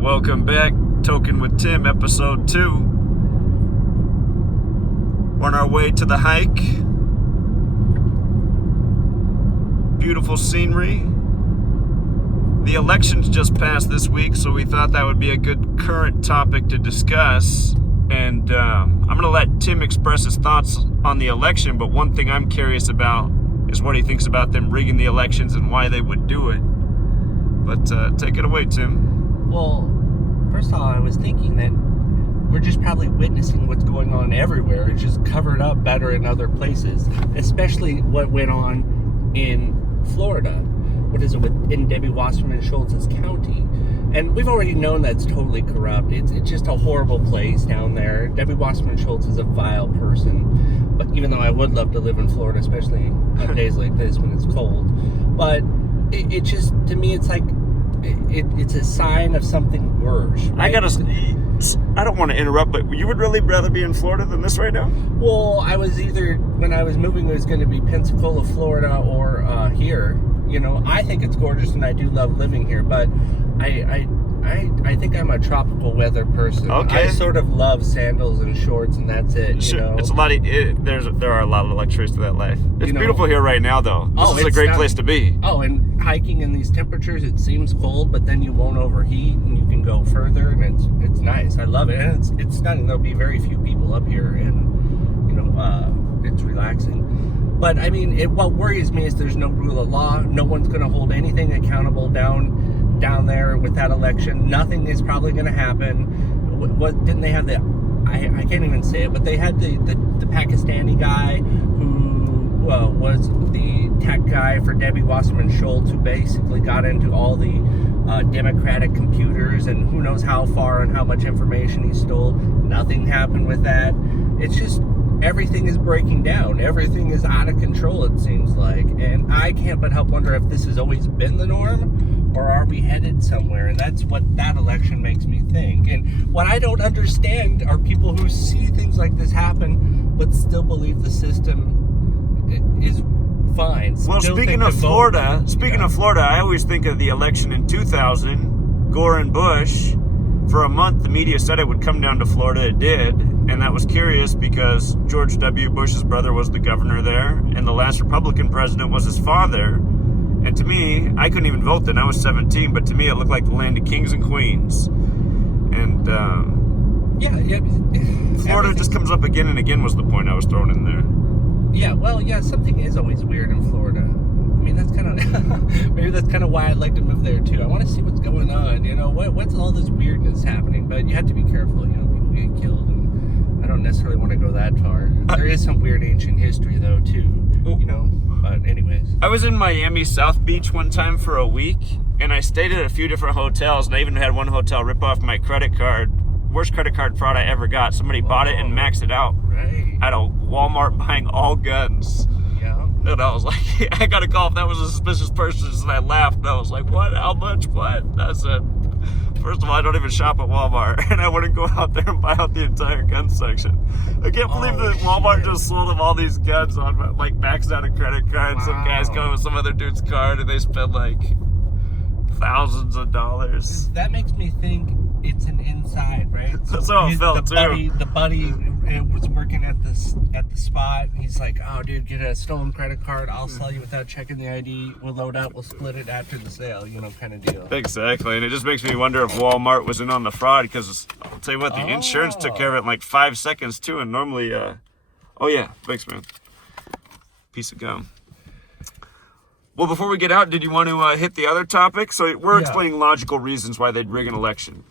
Welcome back, Tokin with Tim, episode 2. We're on our way to the hike. Beautiful scenery. The elections just passed this week, so we thought that would be a good current topic to discuss. And I'm going to let Tim express his thoughts on the election, but one thing I'm curious about is what he thinks about them rigging the elections and why they would do it. But take it away, Tim. Well, first of all, I was thinking that we're just probably witnessing what's going on everywhere. It's just covered up better in other places, especially what went on in Florida. What is it in Debbie Wasserman Schultz's county? And we've already known that's totally corrupt. It's just a horrible place down there. Debbie Wasserman Schultz is a vile person. But even though I would love to live in Florida, especially on days like this when it's cold. But it just, to me, it's like, it's a sign of something worse. Right? I don't want to interrupt, but you would really rather be in Florida than this right now? Well, I was either, when I was moving, it was going to be Pensacola, Florida, or here. You know, I think it's gorgeous, and I do love living here, but I think I'm a tropical weather person. Okay. I sort of love sandals and shorts, and that's it. Sure. You know? It's a lot. There are a lot of luxuries to that life. It's beautiful here right now, though. This is a great place to be. Oh, and hiking in these temperatures, it seems cold, but then you won't overheat, and you can go further, and it's nice. I love it, and it's stunning. There'll be very few people up here, and you know, it's relaxing. But I mean, what worries me is there's no rule of law. No one's going to hold anything accountable down there with that election. Nothing is probably going to happen. What didn't they have the? I can't even say it, but they had the Pakistani guy who was the tech guy for Debbie Wasserman Schultz, who basically got into all the Democratic computers, and who knows how far and how much information he stole. Nothing happened with that. It's just, everything is breaking down. Everything is out of control, it seems like. And I can't but help wonder if this has always been the norm, or are we headed somewhere? And that's what that election makes me think. And what I don't understand are people who see things like this happen, but still believe the system is fine. Well, speaking of Florida, I always think of the election in 2000, Gore and Bush. For a month, the media said it would come down to Florida. It did. And that was curious because George W. Bush's brother was the governor there, and the last Republican president was his father. And to me, I couldn't even vote then. I was 17, but to me, it looked like the land of kings and queens. And Florida just comes up again and again was the point I was throwing in there. Yeah, well, yeah, something is always weird in Florida. I mean, that's kind of maybe that's kind of why I'd like to move there too. I want to see what's going on. You know, what's all this weirdness happening? But you have to be careful. You know, people get killed, and I don't necessarily want to go that far. There is some weird ancient history though too. You know, but anyways. I was in Miami South Beach one time for a week, and I stayed at a few different hotels, and I even had one hotel rip off my credit card. Worst credit card fraud I ever got. Somebody bought it and maxed it out. Right. At a Walmart buying all guns. Yeah. And I was like, I got a call if that was a suspicious person, and I laughed. And I was like, what? How much? What? And I said, first of all, I don't even shop at Walmart, and I wouldn't go out there and buy out the entire gun section. I can't believe that Walmart just sold them all these guns on, like, maxed out a credit card. Wow. Some guys come with some other dude's card, and they spend, like, thousands of dollars. That makes me think it's an inside, right? So that's how it felt, too. The buddy was working at the spot. He's like, oh, dude, get a stolen credit card. I'll sell you without checking the ID. We'll load up. We'll split it after the sale, you know, kind of deal. Exactly. And it just makes me wonder if Walmart was in on the fraud, because I'll tell you what, the insurance took care of it in like 5 seconds, too. And normally, oh, yeah. Thanks, man. Piece of gum. Well, before we get out, did you want to hit the other topic? So we're explaining logical reasons why they'd rig an election.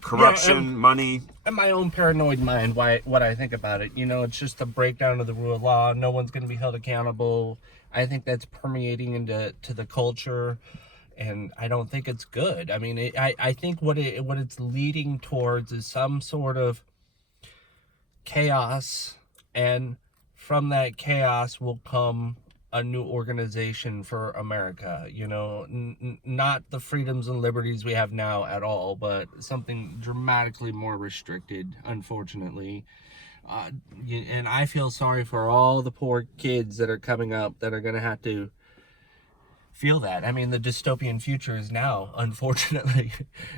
Corruption, money. In my own paranoid mind, what I think about it, you know, it's just a breakdown of the rule of law. No one's going to be held accountable. I think that's permeating into the culture, and I don't think it's good. I mean, I think what it's leading towards is some sort of chaos, and from that chaos will come a new organization for America, you know, not the freedoms and liberties we have now at all, but something dramatically more restricted, unfortunately. And I feel sorry for all the poor kids that are coming up that are going to have to feel that. I mean, the dystopian future is now, unfortunately.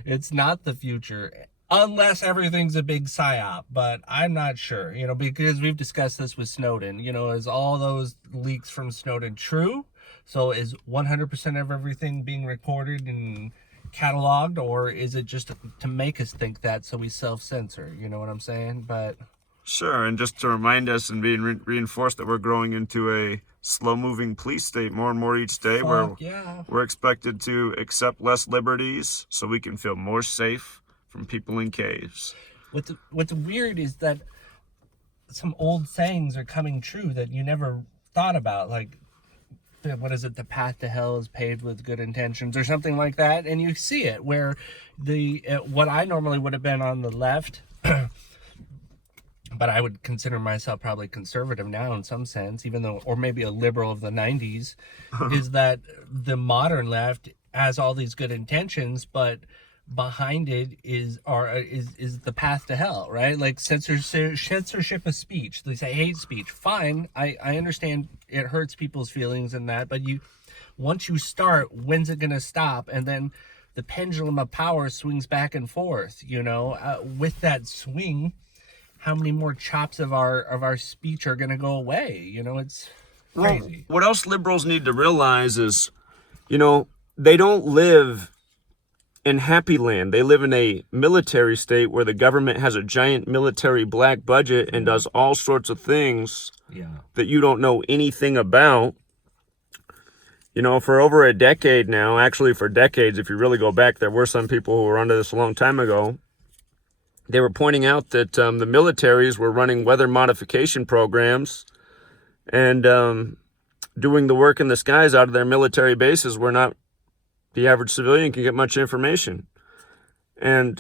It's not the future unless everything's a big psyop, but I'm not sure, because we've discussed this with Snowden. Is all those leaks from Snowden true? So is 100% of everything being recorded and cataloged, or is it just to make us think that so we self-censor? You know what I'm saying? But sure, and just to remind us and being reinforced that we're growing into a slow-moving police state more and more each day, where we're expected to accept less liberties so we can feel more safe from people in caves. What's weird is that some old sayings are coming true that you never thought about, like, what is it, the path to hell is paved with good intentions or something like that, and you see it where what I normally would have been on the left but I would consider myself probably conservative now in some sense, even though, or maybe a liberal of the 90s, is that the modern left has all these good intentions, but behind it is the path to hell, right? Like censorship of speech. They say hate speech. Fine, I understand it hurts people's feelings and that, but once you start, when's it gonna stop? And then the pendulum of power swings back and forth. With that swing, how many more chops of our speech are gonna go away? It's crazy. What else liberals need to realize is, they don't live in happy land. They live in a military state where the government has a giant military black budget and does all sorts of things that you don't know anything about. For over a decade now, actually for decades, if you really go back, there were some people who were onto this a long time ago. They were pointing out that the militaries were running weather modification programs and doing the work in the skies out of their military bases where not the average civilian can get much information. And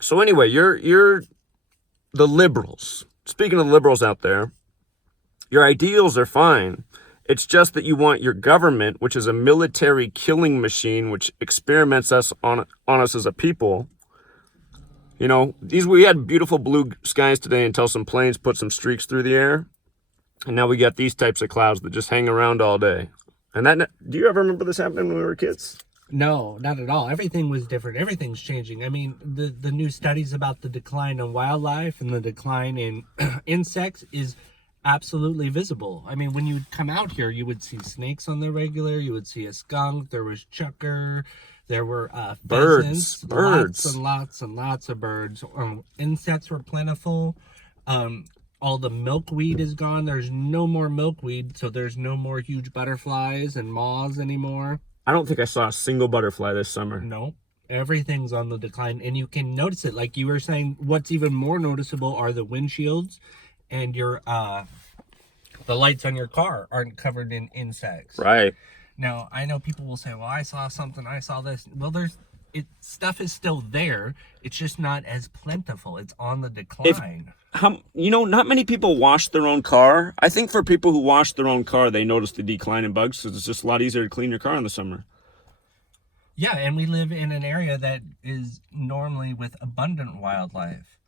so anyway, you're the liberals. Speaking of liberals out there, your ideals are fine. It's just that you want your government, which is a military killing machine, which experiments on us as a people. We had beautiful blue skies today until some planes put some streaks through the air. And now we got these types of clouds that just hang around all day. And do you ever remember this happening when we were kids? No, not at all. Everything was different. Everything's changing. I mean, the new studies about the decline in wildlife and the decline in insects is absolutely visible. I mean, when you would come out here, you would see snakes on the regular. You would see a skunk. There was chukar. There were pheasants, birds, lots and lots and lots of birds. Insects were plentiful. All the milkweed is gone. There's no more milkweed, so there's no more huge butterflies and moths anymore. I don't think I saw a single butterfly this summer. No, everything's on the decline, and you can notice it. Like you were saying, what's even more noticeable are the windshields, and the lights on your car aren't covered in insects. Right. Now, I know people will say, well, I saw something, I saw this. Well, stuff is still there. It's just not as plentiful. It's on the decline. Not many people wash their own car. I think for people who wash their own car, they notice the decline in bugs because it's just a lot easier to clean your car in the summer. Yeah, and we live in an area that is normally with abundant wildlife.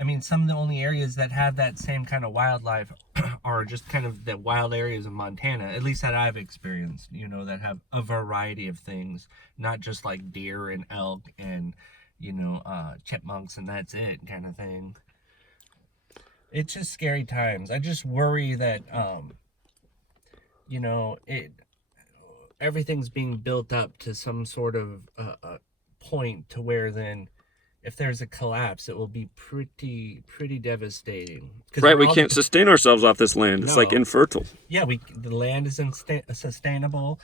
I mean, some of the only areas that have that same kind of wildlife are just kind of the wild areas of Montana, at least that I've experienced, that have a variety of things, not just like deer and elk and, chipmunks and that's it kind of thing. It's just scary times. I just worry that, everything's being built up to some sort of point to where then if there's a collapse, it will be pretty devastating. Right, we can't sustain ourselves off this land. It's like infertile. Yeah, the land isn't sustainable.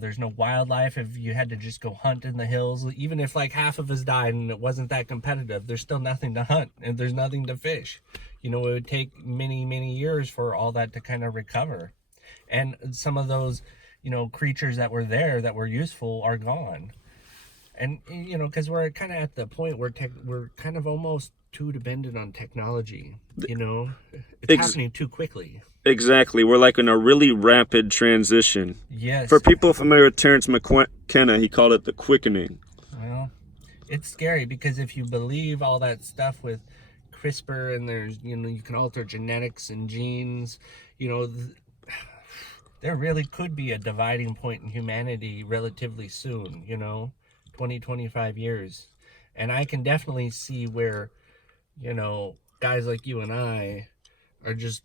There's no wildlife. If you had to just go hunt in the hills, even if like half of us died and it wasn't that competitive, there's still nothing to hunt and there's nothing to fish. It would take many years for all that to kind of recover. And some of those, creatures that were there that were useful are gone. And, because we're kind of at the point where we're kind of almost too dependent on technology, It's happening too quickly. Exactly. We're like in a really rapid transition. Yes. For people familiar with Terrence McKenna, he called it the quickening. Well, it's scary because if you believe all that stuff with CRISPR and there's, you can alter genetics and genes, there really could be a dividing point in humanity relatively soon, 20, 25 years. And I can definitely see where, guys like you and I are just,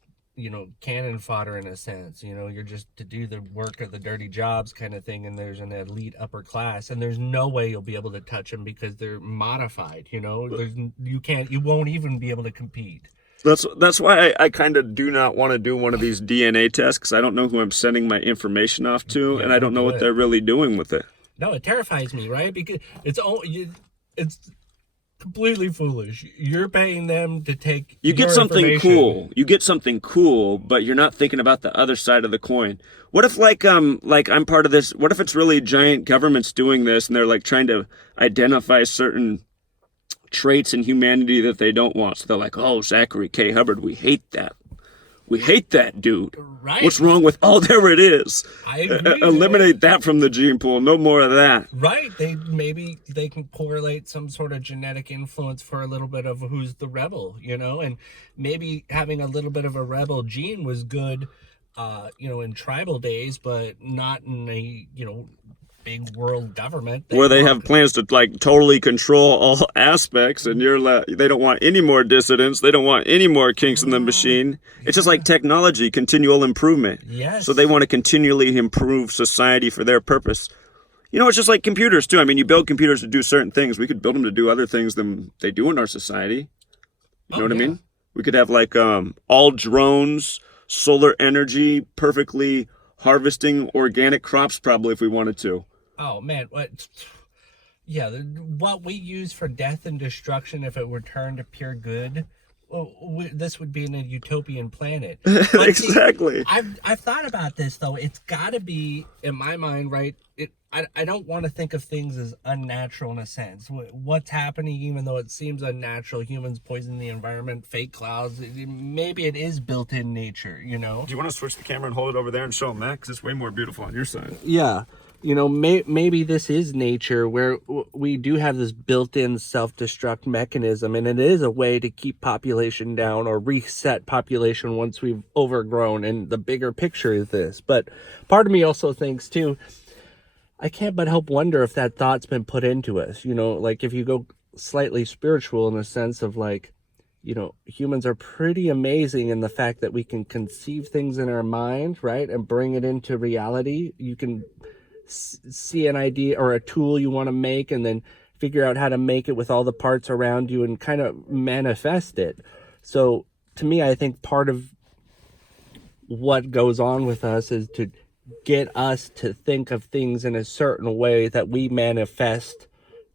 cannon fodder in a sense. You're just to do the work of the dirty jobs kind of thing, and there's an elite upper class, and there's no way you'll be able to touch them because they're modified. You won't even be able to compete. That's why I kind of do not want to do one of these DNA tests, because I don't know who I'm sending my information off to, and I don't know what they're really doing with it. No, it terrifies me, right? Because it's completely foolish. You're paying them to take you get something cool. You get something cool, but you're not thinking about the other side of the coin. What if like I'm part of this? What if it's really giant governments doing this, and they're like trying to identify certain traits in humanity that they don't want? So they're like, oh, Zachary K. Hubbard, we hate that. We hate that dude. Right. What's wrong with? Oh, there it is. I agree. Eliminate that from the gene pool. No more of that. Right. Maybe they can correlate some sort of genetic influence for a little bit of who's the rebel, and maybe having a little bit of a rebel gene was good, in tribal days, but not in a, big world government where they have plans to like totally control all aspects, and they don't want any more dissidents. They don't want any more kinks in the machine. It's just like technology, continual improvement. Yes. So they want to continually improve society for their purpose. It's just like computers too. I mean, you build computers to do certain things. We could build them to do other things than they do in our society. You know what I mean? We could have like all drones, solar energy, perfectly harvesting organic crops probably if we wanted to. Oh man, what we use for death and destruction, if it were turned to pure good, this would be in a utopian planet. But exactly. See, I've thought about this though. It's got to be in my mind, right? I don't want to think of things as unnatural in a sense. What's happening, even though it seems unnatural, humans poison the environment, fake clouds. Maybe it is built in nature. Do you want to switch the camera and hold it over there and show them that? Because it's way more beautiful on your side. Yeah. Maybe this is nature where we do have this built-in self-destruct mechanism, and it is a way to keep population down or reset population once we've overgrown, and the bigger picture is this. But part of me also thinks too, I can't but help wonder if that thought's been put into us, like if you go slightly spiritual in a sense of like, humans are pretty amazing in the fact that we can conceive things in our mind, right? And bring it into reality. You can see an idea or a tool you want to make and then figure out how to make it with all the parts around you and kind of manifest it. So to me, I think part of what goes on with us is to get us to think of things in a certain way that we manifest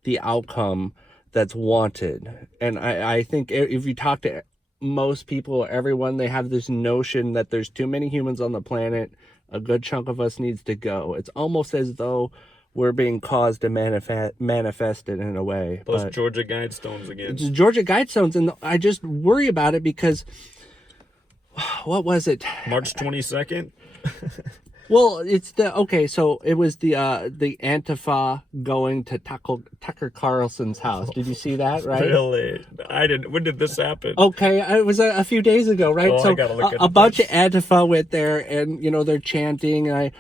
the outcome that's wanted. And I think if you talk to most people, everyone, they have this notion that there's too many humans on the planet. A good chunk of us needs to go. It's almost as though we're being caused to manifest it in a way. Those Georgia Guidestones again. It's Georgia Guidestones, and I just worry about it because, what was it? March 22nd? Well, so it was the Antifa going to Tucker Carlson's house. Did you see that, right? Really? I didn't. When did this happen? Okay, it was a few days ago, right? Oh, so I gotta look at a bunch of Antifa went there, and they're chanting. And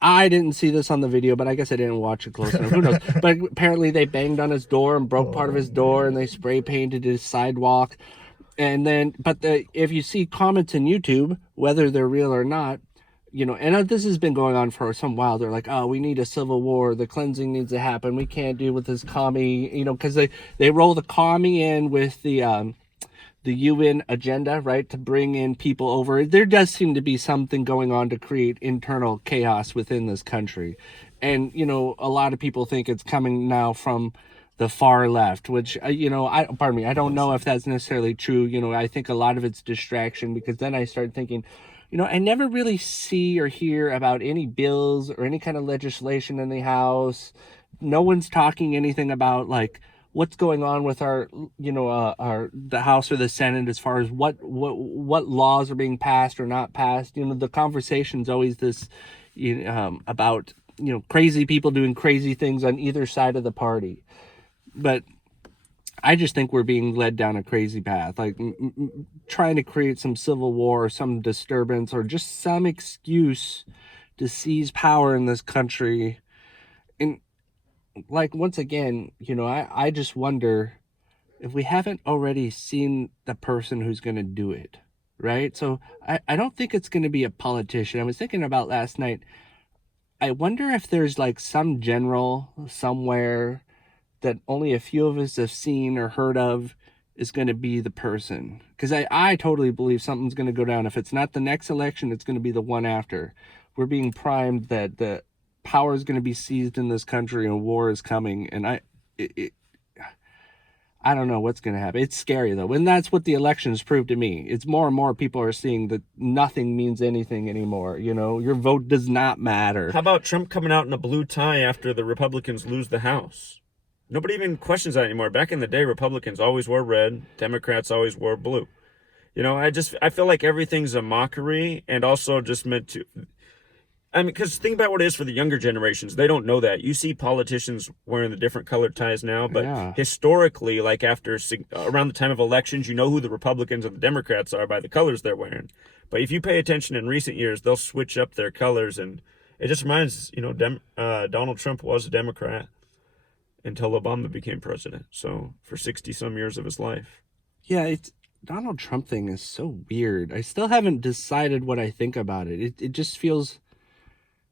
I didn't see this on the video, but I guess I didn't watch it close enough. Who knows? But apparently they banged on his door and broke part of his door, and they spray painted his sidewalk. And then, if you see comments in YouTube, whether they're real or not, and this has been going on for some while. They're like, oh, we need a civil war. The cleansing needs to happen. We can't deal with this commie, because they roll the commie in with the UN agenda, right, to bring in people over. There does seem to be something going on to create internal chaos within this country. And, a lot of people think it's coming now from the far left, which, I don't know if that's necessarily true. I think a lot of it's distraction, because then I start thinking, I never really see or hear about any bills or any kind of legislation in the House. No one's talking anything about like what's going on with our the House or the Senate as far as what laws are being passed or not passed. The conversation's always this about crazy people doing crazy things on either side of the party. But I just think we're being led down a crazy path, like trying to create some civil war or some disturbance or just some excuse to seize power in this country. And like, once again, I just wonder if we haven't already seen the person who's going to do it, right? So I don't think it's going to be a politician. I was thinking about last night, I wonder if there's like some general somewhere that only a few of us have seen or heard of is going to be the person. Because I totally believe something's going to go down. If it's not the next election, it's going to be the one after. We're being primed that the power is going to be seized in this country and war is coming. And I don't know what's going to happen. It's scary, though. And that's what the elections prove to me. It's more and more people are seeing that nothing means anything anymore. Your vote does not matter. How about Trump coming out in a blue tie after the Republicans lose the House? Nobody even questions that anymore. Back in the day, Republicans always wore red. Democrats always wore blue. I feel like everything's a mockery and also just meant to... I mean, because think about what it is for the younger generations. They don't know that. You see politicians wearing the different colored ties now, but historically, like around the time of elections, you know who the Republicans and the Democrats are by the colors they're wearing. But if you pay attention in recent years, they'll switch up their colors, and it just reminds, Donald Trump was a Democrat until Obama became president. So for 60-some years of his life. Yeah, Donald Trump thing is so weird. I still haven't decided what I think about it. It just feels...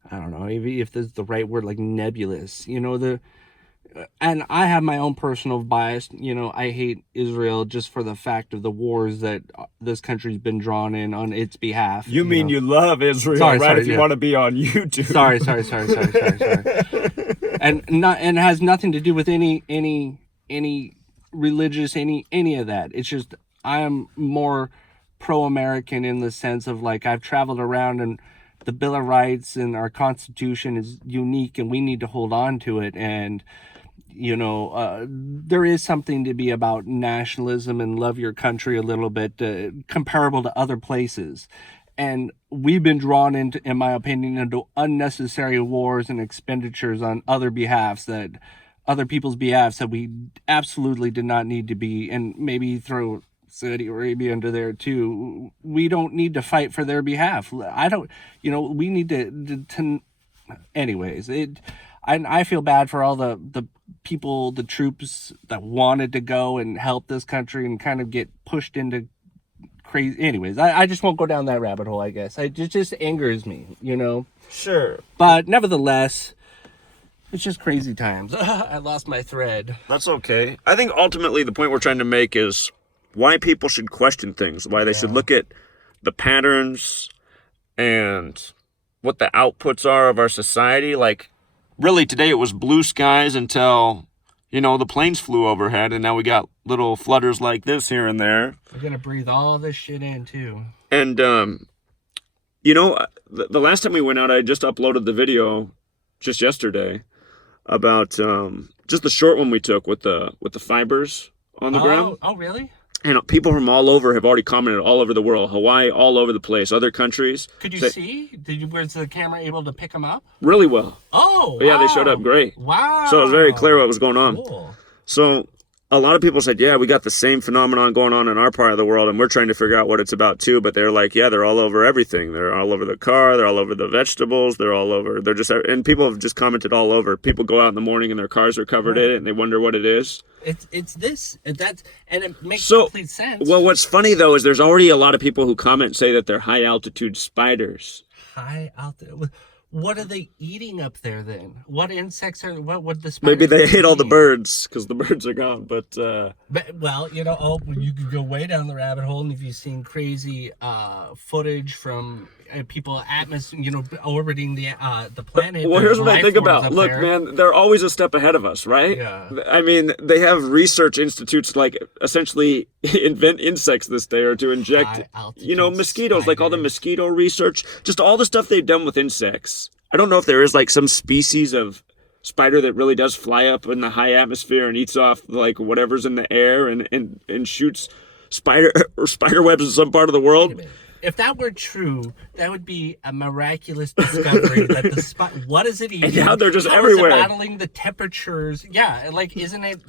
I don't know, maybe if that's the right word, like nebulous, and I have my own personal bias. I hate Israel just for the fact of the wars that this country's been drawn in on its behalf. You mean you love Israel, right? If you want to be on YouTube. Sorry. And it has nothing to do with any religious, any of that. It's just, I am more pro-American in the sense of, like, I've traveled around and the Bill of Rights and our Constitution is unique and we need to hold on to it. And, there is something to be about nationalism and love your country a little bit, comparable to other places. And we've been drawn into, in my opinion, into unnecessary wars and expenditures on other people's behalves that we absolutely did not need to be, and maybe throw Saudi Arabia into there too. We don't need to fight for their behalf. We need to anyways, I feel bad for all the people, the troops that wanted to go and help this country and kind of get pushed into crazy. Anyways, I just won't go down that rabbit hole, I guess. It just angers me, Sure. But nevertheless, it's just crazy times. I lost my thread. That's okay. I think ultimately the point we're trying to make is why people should question things, why they should look at the patterns and what the outputs are of our society. Like, really, today it was blue skies until, the planes flew overhead, and now we got little flutters like this here and there. We're going to breathe all this shit in, too. And, the last time we went out, I just uploaded the video just yesterday about just the short one we took with the fibers on the ground. Oh, really? And people from all over have already commented all over the world. Hawaii, all over the place. Other countries. Could you see? Was the camera able to pick them up? Really well. Oh, yeah, they showed up great. Wow. So it was very clear what was going on. Cool. So a lot of people said, yeah, we got the same phenomenon going on in our part of the world, and we're trying to figure out what it's about too. But they're like, yeah, they're all over everything. They're all over the car. They're all over the vegetables. And people have just commented all over. People go out in the morning and their cars are covered in it, and they wonder what it is. It's this, and it makes complete sense. Well, what's funny though is there's already a lot of people who comment and say that they're high altitude spiders. High altitude. What are they eating up there then? What insects are? What the spiders? Maybe they ate all the birds because the birds are gone. But well, you could go way down the rabbit hole, and if you've seen crazy footage from people orbiting the planet. Well, here's what I think about. Look, man, they're always a step ahead of us, right? Yeah. I mean, they have research institutes like essentially invent insects this day or to inject, mosquitoes, spiders. Like all the mosquito research, just all the stuff they've done with insects. I don't know if there is like some species of spider that really does fly up in the high atmosphere and eats off like whatever's in the air and shoots spider webs in some part of the world. If that were true, that would be a miraculous discovery. That what is it eating? And now they're just How everywhere. Is it battling the temperatures? Yeah, like isn't it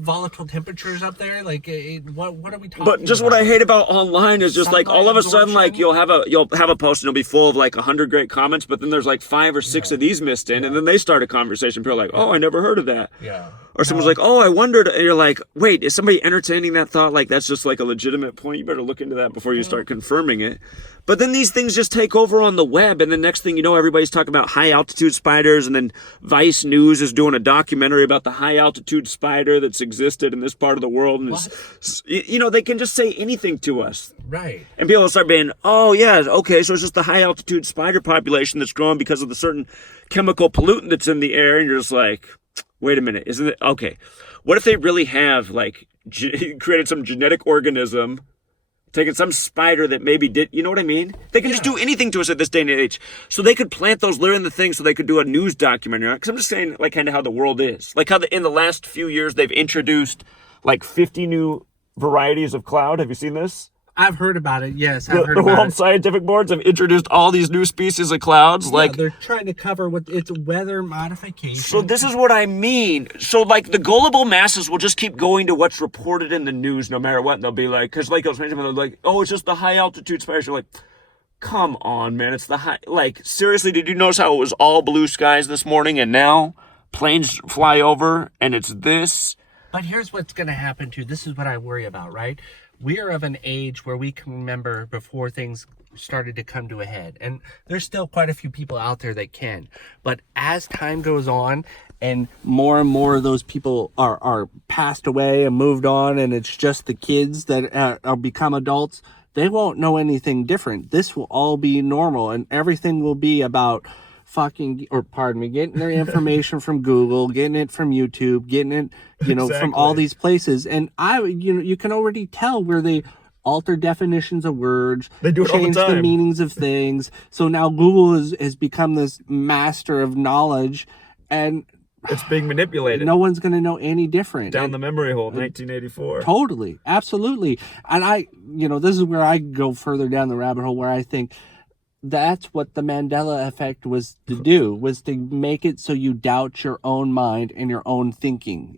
volatile temperatures up there? Like, what are we talking about? But just what I hate about online is just like all of a sudden, like you'll have a post and it'll be full of like 100 great comments, but then there's like 5 or 6 of these missed in, and then they start a conversation. People are like, "Oh, I never heard of that." Yeah. Or someone's like, "Oh, I wondered," and you're like, "Wait, is somebody entertaining that thought? Like that's just like a legitimate point. You better look into that before you start confirming it." But then these things just take over on the web, and the next thing you know, everybody's talking about high altitude spiders, and then Vice News is doing a documentary about the high altitude spider that's existed in this part of the world, and they can just say anything to us, right? And people will start being, "Oh yeah, okay, so it's just the high altitude spider population that's growing because of the certain chemical pollutant that's in the air," and you're just like, "Wait a minute, isn't it okay? What if they really have like created some genetic organism?" Taking some spider that maybe did, you know what I mean? They can just do anything to us at this day and age. So they could plant those literally in the thing so they could do a news documentary. Because I'm just saying, like, kind of how the world is. Like how in the last few years they've introduced like 50 new varieties of cloud. Have you seen this? I've heard about it, yes. I've heard the about World it. Scientific Boards have introduced all these new species of clouds. Yeah, like they're trying to cover what it's weather modification. So this is what I mean. So like the gullible masses will just keep going to what's reported in the news no matter what. And they'll be like, because like I was mentioning, they're like, "Oh, it's just the high altitude spiders." You're like, come on, man. It's the high. Like, seriously, did you notice how it was all blue skies this morning and now planes fly over and it's this? But here's what's going to happen too. This is what I worry about, right? We are of an age where we can remember before things started to come to a head. And there's still quite a few people out there that can. But as time goes on and more of those people are passed away and moved on, and it's just the kids that are become adults, they won't know anything different. This will all be normal, and everything will be about getting their information from Google, getting it from YouTube, getting it, from all these places. And you can already tell where they alter definitions of words, they do it change all the time. The meanings of things. So now Google has become this master of knowledge, and it's being manipulated. No one's going to know any different. Down the memory hole, 1984. Totally, absolutely. And this is where I go further down the rabbit hole, where I think that's what the Mandela effect was to do, was to make it so you doubt your own mind and your own thinking,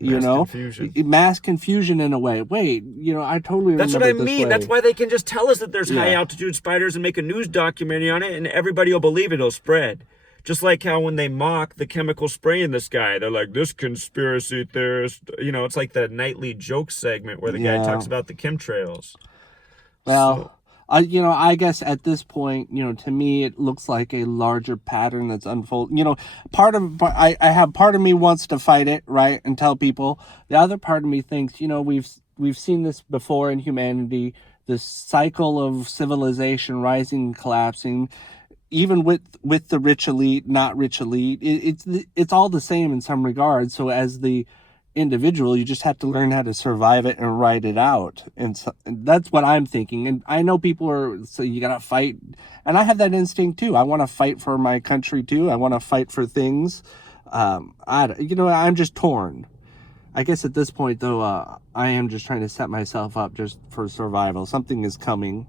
mass confusion in a way. Wait, I totally that's what I mean. Way. That's why they can just tell us that there's high altitude spiders and make a news documentary on it, and everybody will believe it. It'll spread. Just like how when they mock the chemical spray in the sky, they're like, "This conspiracy theorist," it's like the nightly joke segment where the guy talks about the chemtrails. Well, I guess at this point, to me, it looks like a larger pattern that's unfolding. Part of me wants to fight it, right, and tell people. The other part of me thinks, we've seen this before in humanity, this cycle of civilization rising and collapsing, even with the rich elite, not rich elite. It's all the same in some regards. So as the individual, you just have to learn how to survive it and ride it out, and that's what I'm thinking. And I know people so you gotta fight, and I have that instinct too. I want to fight for my country too. I want to fight for things. I'm just torn. I guess at this point though, I am just trying to set myself up just for survival. Something is coming.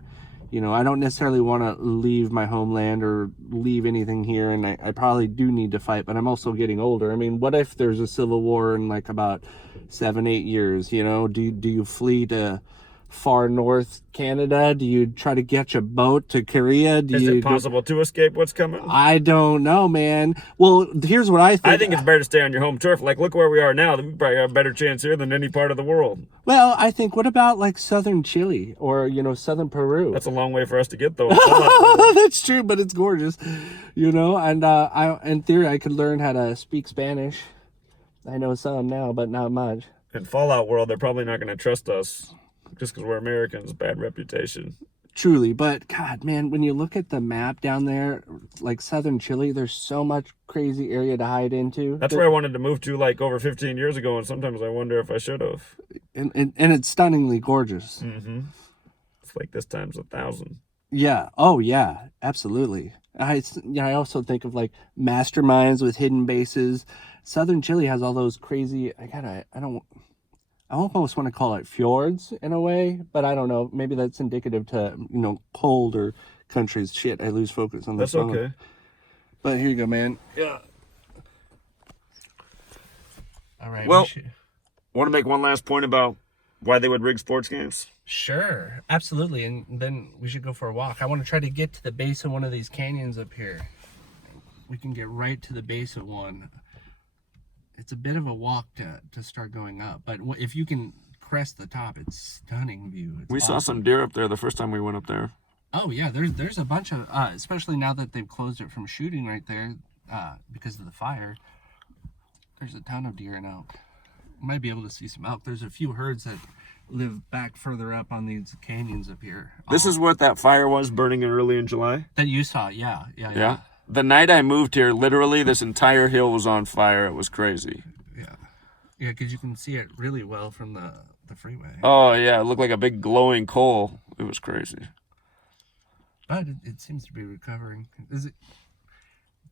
I don't necessarily want to leave my homeland or leave anything here, and I probably do need to fight, but I'm also getting older. I mean, what if there's a civil war in like about 7-8 years? Do you flee to far north Canada? Do you try to get your boat to Korea? Is it possible to escape what's coming? I don't know, man. Well, here's what I think. I think it's better to stay on your home turf. Like, look where we are now. We probably have a better chance here than any part of the world. Well, I think, what about like southern Chile or, southern Peru? That's a long way for us to get, though. That's true, but it's gorgeous, and in theory, I could learn how to speak Spanish. I know some now, but not much. In Fallout World, they're probably not going to trust us. Just because we're Americans, bad reputation. Truly, but God, man, when you look at the map down there, like southern Chile, there's so much crazy area to hide into. That's where I wanted to move to like over 15 years ago, and sometimes I wonder if I should have. And it's stunningly gorgeous. Mm-hmm. It's like this times 1,000. Yeah. Oh, yeah. Absolutely. I also think of like masterminds with hidden bases. Southern Chile has all those crazy. I almost want to call it fjords in a way, but I don't know. Maybe that's indicative to, colder countries. Shit, I lose focus on this. That's okay. But here you go, man. Yeah. All right. Well, Want to make one last point about why they would rig sports games? Sure, absolutely. And then we should go for a walk. I want to try to get to the base of one of these canyons up here. We can get right to the base of one. It's a bit of a walk to start going up, but if you can crest the top, it's stunning view. It's we awesome. saw some deer up there the first time we went up there. Oh yeah, there's a bunch of, especially now that they've closed it from shooting right there because of the fire. There's a ton of deer and elk. You might be able to see some elk. There's a few herds that live back further up on these canyons up here. This is what that fire was burning early in July? That you saw, yeah. The night I moved here, literally this entire hill was on fire. It was crazy. Yeah, because you can see it really well from the freeway. Oh, yeah. It looked like a big glowing coal. It was crazy. But it seems to be recovering. It's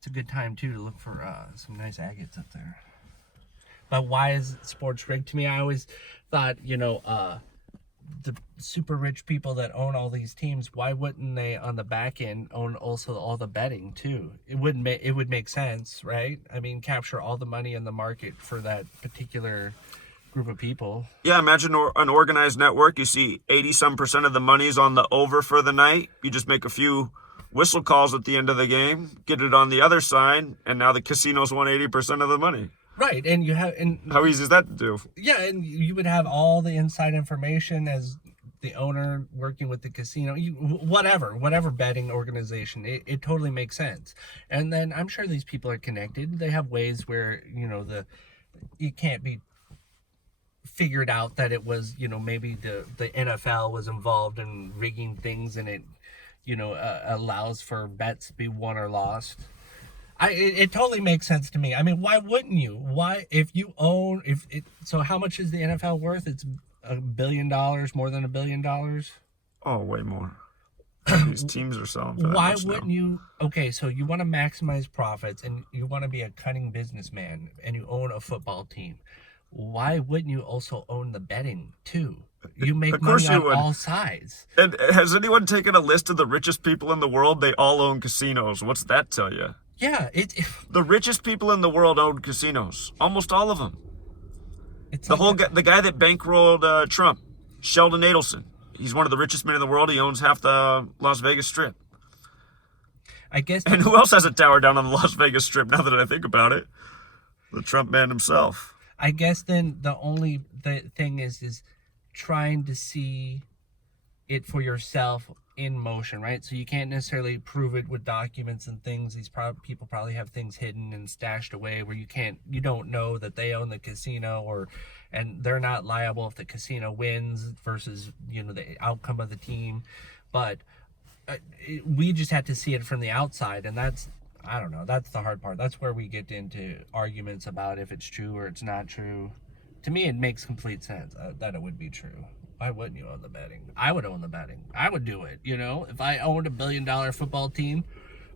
a good time, too, to look for some nice agates up there. But why is sports rigged? To me, I always thought, the super rich people that own all these teams, why wouldn't they on the back end own also all the betting too? It would make sense, right? I mean, capture all the money in the market for that particular group of people. Yeah, imagine an organized network. You see 80-some% of the money's on the over for the night. You just make a few whistle calls at the end of the game, get it on the other side, and now the casinos won 80% of the money. Right, and you have, and how easy is that to do? Yeah, and you would have all the inside information as the owner working with the casino, whatever betting organization. It totally makes sense. And then I'm sure these people are connected. They have ways where it can't be figured out that it was maybe the NFL was involved in rigging things, and it allows for bets to be won or lost. It totally makes sense to me. I mean, why wouldn't you? Why, so how much is the NFL worth? It's $1 billion, more than $1 billion? Oh, way more. These teams are selling for that Why much wouldn't now. you? Okay, so you want to maximize profits and you want to be a cunning businessman and you own a football team. Why wouldn't you also own the betting too? You make money on all sides. And has anyone taken a list of the richest people in the world? They all own casinos. What's that tell you? Yeah, the richest people in the world own casinos. Almost all of them. It's the guy that bankrolled Trump, Sheldon Adelson. He's one of the richest men in the world. He owns half the Las Vegas Strip. I guess. And who else has a tower down on the Las Vegas Strip? Now that I think about it, the Trump man himself. I guess then the thing is trying to see it for yourself in motion, right? So you can't necessarily prove it with documents and things. These people probably have things hidden and stashed away where you don't know that they own the casino, and they're not liable if the casino wins versus the outcome of the team. But we just have to see it from the outside, and that's, I don't know, that's the hard part. That's where we get into arguments about if it's true or it's not true. To me, it makes complete sense that it would be true. Why wouldn't you own the betting? I would own the betting. I would do it. If I owned $1 billion football team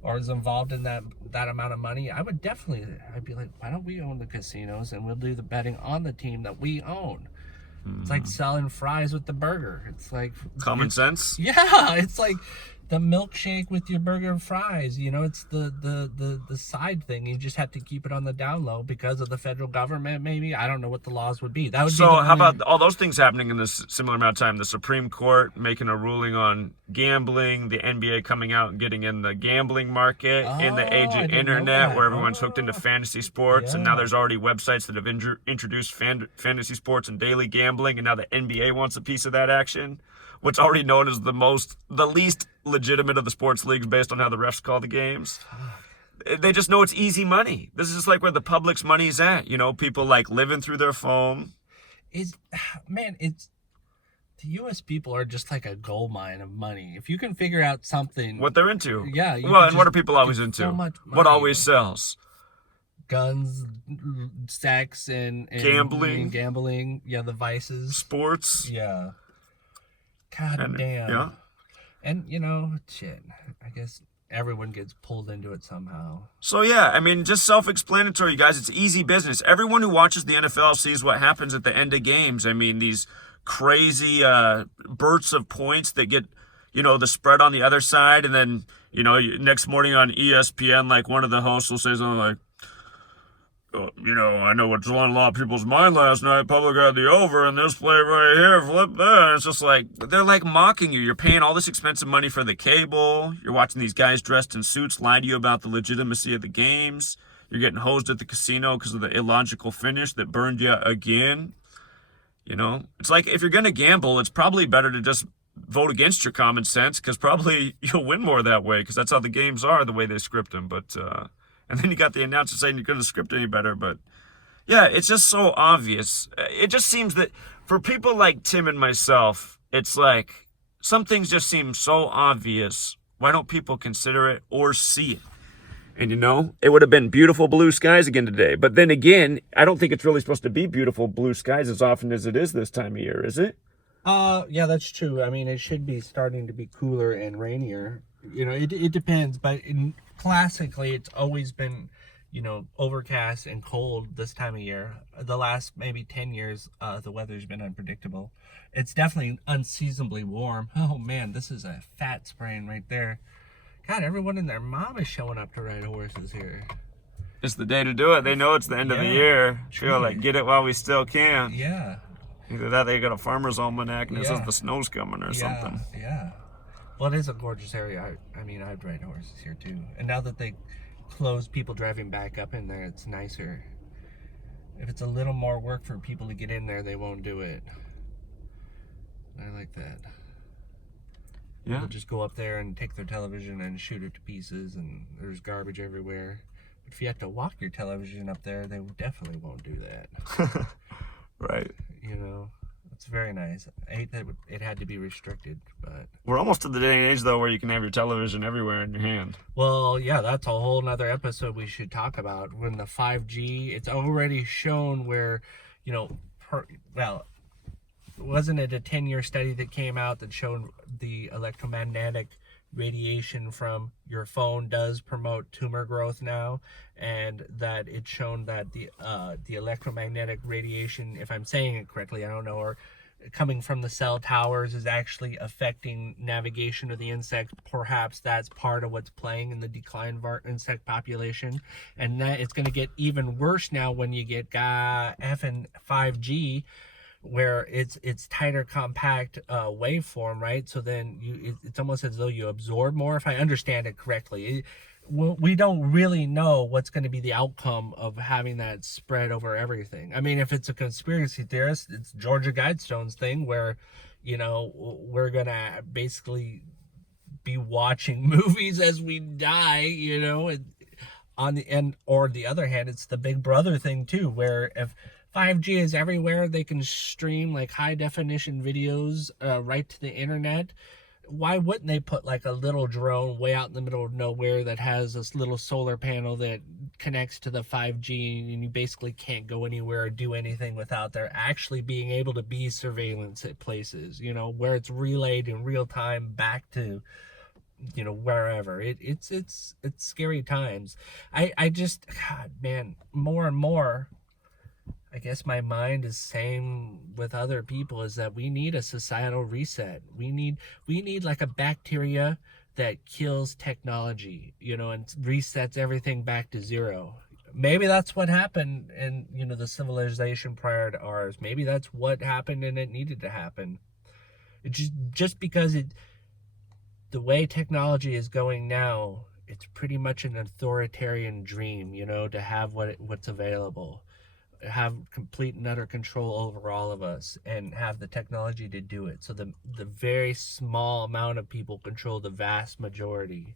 or was involved in that amount of money, I'd be like, why don't we own the casinos and we'll do the betting on the team that we own? It's like selling fries with the burger. It's like common sense. Yeah, it's like the milkshake with your burger and fries. It's the side thing. You just have to keep it on the down low because of the federal government. Maybe I don't know what the laws would be. That would. So how about all those things happening in this similar amount of time? The Supreme Court making a ruling on gambling, the NBA coming out and getting in the gambling market in the age of internet, where everyone's hooked into fantasy sports, and now there's already websites that have introduced fantasy sports and daily gambling, and now the NBA wants a piece of that action. What's already known as the least legitimate of the sports leagues based on how the refs call the games. They just know it's easy money. This is just like where the public's money's at. People like living through their phone. The U.S. people are just like a gold mine of money. If you can figure out something. What they're into. Yeah. Well, and what are people always into? So much money. What always sells? Guns, sex, and gambling. Yeah, the vices. Sports. Yeah. God damn. Yeah. And, shit. I guess everyone gets pulled into it somehow. So, yeah, I mean, just self-explanatory, you guys. It's easy business. Everyone who watches the NFL sees what happens at the end of games. I mean, these crazy bursts of points that get, the spread on the other side. And then, next morning on ESPN, like one of the hosts will say something like, I know what's on a lot of people's mind last night. Public had the over, and this play right here, flip that. It's just like, they're like mocking you. You're paying all this expensive money for the cable. You're watching these guys dressed in suits lie to you about the legitimacy of the games. You're getting hosed at the casino because of the illogical finish that burned you again. It's like, if you're going to gamble, it's probably better to just vote against your common sense, because probably you'll win more that way, because that's how the games are, the way they script them. But, and then you got the announcer saying you couldn't script any better. But yeah, it's just so obvious. It just seems that for people like Tim and myself, it's like some things just seem so obvious. Why don't people consider it or see it? And it would have been beautiful blue skies again today. But then again, I don't think it's really supposed to be beautiful blue skies as often as it is this time of year, is it? Yeah, that's true. I mean, it should be starting to be cooler and rainier. It depends, but classically, it's always been, overcast and cold this time of year. The last maybe 10 years, the weather's been unpredictable. It's definitely unseasonably warm. Oh man, this is a fat sprain right there. God, everyone and their mom is showing up to ride horses here. It's the day to do it. They know it's the end of the year. Truly. Feel like, get it while we still can. Yeah. Either that, they got a farmer's almanac and it says the snow's coming or something. Yeah. Well, it is a gorgeous area. I mean, I'd ride horses here too. And now that they closed people driving back up in there, it's nicer. If it's a little more work for people to get in there, they won't do it. I like that. Yeah. They'll just go up there and take their television and shoot it to pieces, and there's garbage everywhere. But if you have to walk your television up there, they definitely won't do that. Right. It's very nice. I hate that it had to be restricted, but... We're almost to the day and age, though, where you can have your television everywhere in your hand. Well, yeah, that's a whole nother episode we should talk about. When the 5G, it's already shown where, wasn't it a 10-year study that came out that showed the electromagnetic radiation from your phone does promote tumor growth now, and that it's shown that the electromagnetic radiation, if I'm saying it correctly, I don't know, or coming from the cell towers is actually affecting navigation of the insects. Perhaps that's part of what's playing in the decline of our insect population, and that it's going to get even worse now when you get effing 5G, where it's tighter, compact waveform, right? So then it's almost as though you absorb more, if I understand it correctly. We don't really know what's going to be the outcome of having that spread over everything. I mean, if it's a conspiracy theorist, it's Georgia Guidestone's thing, where we're gonna basically be watching movies as we die, on the end. Or the other hand, it's the Big Brother thing too, where if 5G is everywhere, they can stream like high definition videos right to the internet. Why wouldn't they put like a little drone way out in the middle of nowhere that has this little solar panel that connects to the 5G, and you basically can't go anywhere or do anything without there actually being able to be surveillance at places, where it's relayed in real time back to wherever. It's scary times. I just, God, man, more and more, I guess my mind is saying with other people is that we need a societal reset. We need like a bacteria that kills technology, and resets everything back to zero. Maybe that's what happened in, the civilization prior to ours. Maybe that's what happened and it needed to happen. It just because the way technology is going now, it's pretty much an authoritarian dream, to have what's available. Have complete and utter control over all of us and have the technology to do it. So the very small amount of people control the vast majority.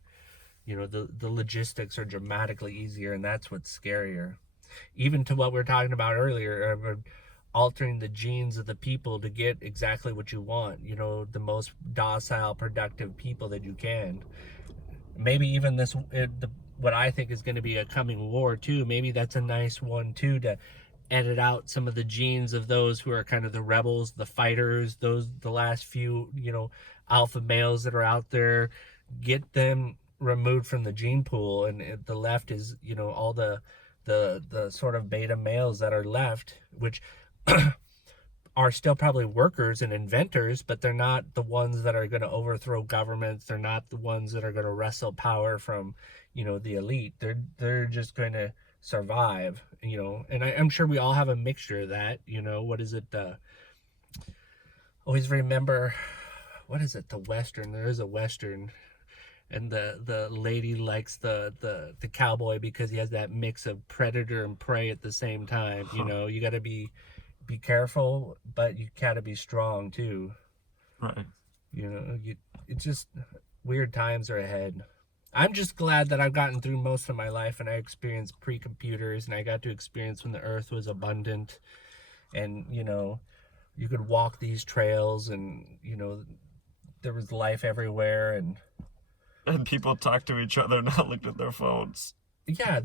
The logistics are dramatically easier, and that's what's scarier. Even to what we were talking about earlier, altering the genes of the people to get exactly what you want, the most docile, productive people that you can. Maybe even what I think is going to be a coming war too, maybe that's a nice one too, to edit out some of the genes of those who are kind of the rebels, the fighters, the last few, alpha males that are out there, get them removed from the gene pool. And the left is, all the sort of beta males that are left, which are still probably workers and inventors, but they're not the ones that are going to overthrow governments. They're not the ones that are going to wrestle power from, the elite. They're just going to survive, and I'm sure we all have a mixture of that. What is it? Always remember, what is it? The Western. There is a Western, and the lady likes the cowboy because he has that mix of predator and prey at the same time. You got to be careful, but you gotta be strong too. Right. It's just weird times are ahead. I'm just glad that I've gotten through most of my life and I experienced pre-computers and I got to experience when the earth was abundant and you could walk these trails and there was life everywhere And people talk to each other, not looked at their phones. yeah,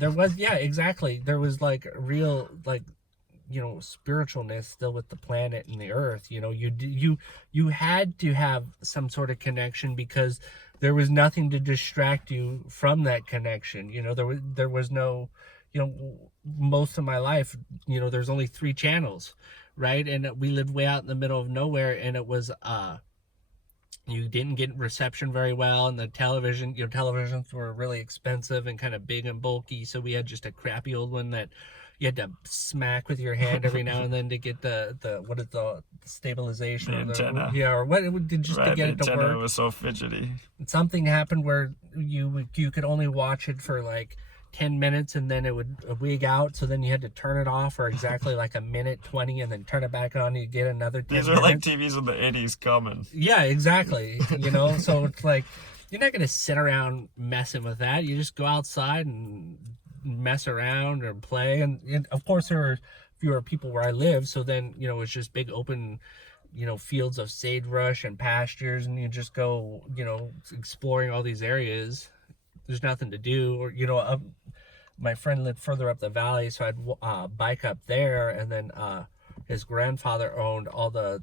exactly. There was like real like spiritualness still with the planet and the earth. You had to have some sort of connection because there was nothing to distract you from that connection. There was no, most of my life, there's only 3 channels, right? And we lived way out in the middle of nowhere, and it was you didn't get reception very well, and the televisions were really expensive and kind of big and bulky, so we had just a crappy old one that you had to smack with your hand every now and then to get the what is the stabilization, The antenna. or what just Right, to get the it to antenna work. was so fidgety. Something happened where you could only watch it for like 10 minutes and then it would wig out, so then you had to turn it off for exactly like a minute 20 and then turn it back on and you get another 10 These are like TVs in the 80s coming. Yeah, exactly. So it's like you're not gonna sit around messing with that. You just go outside and mess around or play, and of course there are fewer people where I live, so then it's just big open fields of sagebrush and pastures, and you just go exploring all these areas. There's nothing to do, or my friend lived further up the valley, so I'd bike up there, and then his grandfather owned all the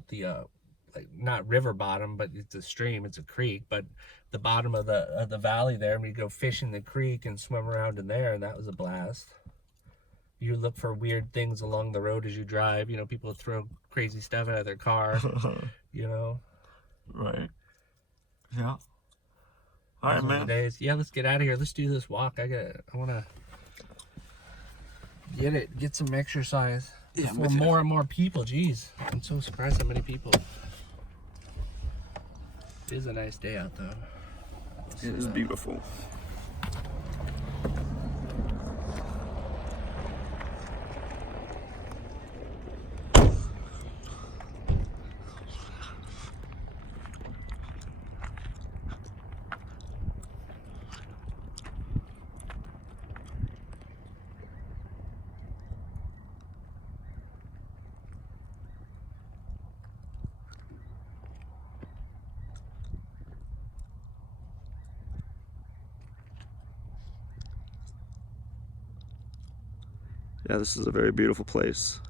like not river bottom, but it's a stream, it's a creek, but the bottom of the valley there, and we'd go fish in the creek and swim around in there, and that was a blast. You look for weird things along the road as you drive. People throw crazy stuff out of their car. Right. Yeah. All right, man. Days. Yeah, let's get out of here. Let's do this walk. I want to get some exercise. Yeah, for more and more people. Jeez, I'm so surprised how many people. It is a nice day out though. It is beautiful. Yeah, this is a very beautiful place.